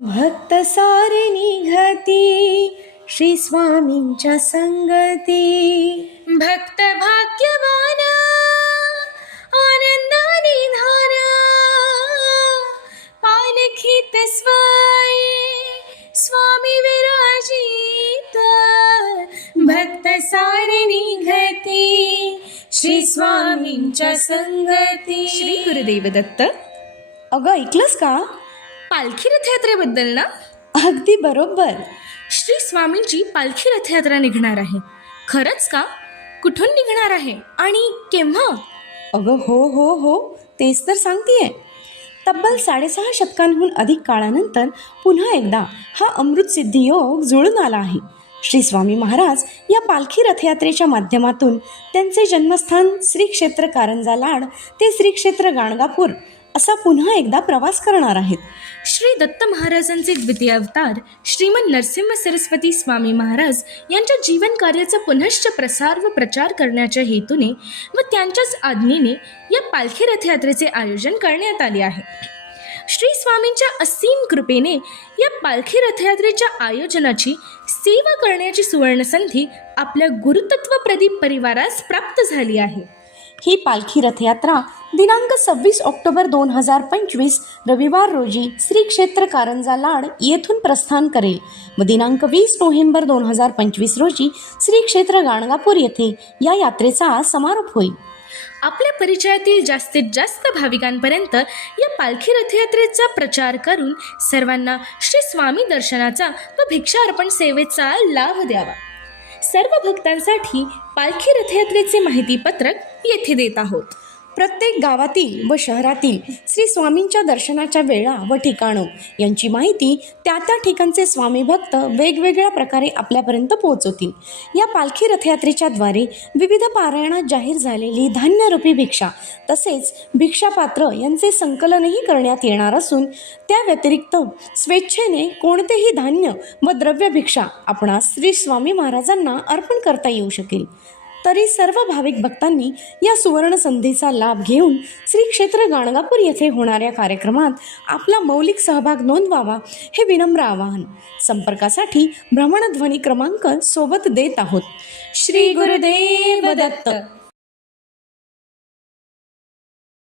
भक्त सारे निघती श्री स्वामींच्या संगती. भक्त भाग्यवान आनंदाने धारा पालखीत स्वामी विराजित. भक्त सारे निघती श्री स्वामींच्या संगती. श्री गुरुदेव दत्त. अगं ऐकलंस का? पालखी रथयात्रेबद्दल ना? अगदी बरोबर. श्री स्वामींची पालखी रथयात्रा निघणार आहे. खरंच का? कुठून निघणार आहे आणि केव्हा? अगं हो तेच तर सांगतेय. तब्बल 6.5 शतकांहून अधिक काळानंतर पुन्हा एकदा हा अमृत सिद्धी योग जुळून आला आहे. श्री स्वामी महाराज या पालखी रथयात्रेच्या माध्यमातून त्यांचे जन्मस्थान श्री क्षेत्र कारंजा लाड ते श्री क्षेत्र गाणगापूर असा पुन्हा एकदा प्रवास करणार आहेत. श्री दत्त महाराजांचे द्वितीय अवतार श्रीमंत नरसिंह सरस्वती स्वामी महाराज यांच्या जीवन कार्याचा पुनश्च प्रसार व प्रचार करण्याच्या हेतूने व त्यांच्याच आज्ञेने या पालखी रथयात्रेचे आयोजन करण्यात आले आहे. श्री स्वामींच्या असीम कृपेने या पालखी रथयात्रेच्या आयोजनाची सेवा करण्याची सुवर्णसंधी आपल्या गुरुतत्व प्रदीप परिवारास प्राप्त झाली आहे. ही पालखी रथयात्रा दिनांक 26 ऑक्टोबर 2025 रविवार रोजी श्री क्षेत्र कारंजा लाड येथून प्रस्थान करेल व दिनांक 20 नोव्हेंबर 2025 रोजी श्री क्षेत्र गाणगापूर येथे या यात्रेचा समारोप होईल. आपल्या परिचयातील जास्तीत जास्त भाविकांपर्यंत या पालखी रथयात्रेचा प्रचार करून सर्वांना श्री स्वामी दर्शनाचा व भिक्षा अर्पण सेवेचा लाभ द्यावा. सर्व भक्तांसाठी पालखी रथयात्रेचे माहितीपत्रक येथे देत आहोत. प्रत्येक गावातील व शहरातील श्री स्वामींच्या दर्शनाच्या वेळा व ठिकाणं यांची माहिती त्या ठिकाणचे स्वामी भक्त वेगवेगळ्या प्रकारे आपल्यापर्यंत पोहोचवतील. या पालखी रथयात्रेच्या द्वारे विविध पारायणात जाहीर झालेली धान्यरूपी भिक्षा तसेच भिक्षापात्र यांचे संकलनही करण्यात येणार असून त्या व्यतिरिक्त स्वेच्छेने कोणतेही धान्य व द्रव्य भिक्षा आपणास श्री स्वामी महाराजांना अर्पण करता येऊ शकेल. तरी सर्व भाविक भक्तांनी या सुवर्ण संधीचा लाभ घेऊन श्री क्षेत्र गाणगापूर येथे होणाऱ्या कार्यक्रमात आपला मौलिक सहभाग नोंदवावा हे विनम्र आवाहन. संपर्कासाठी भ्रमणध्वनी क्रमांक सोबत देत आहोत. श्री गुरुदेव दत्त.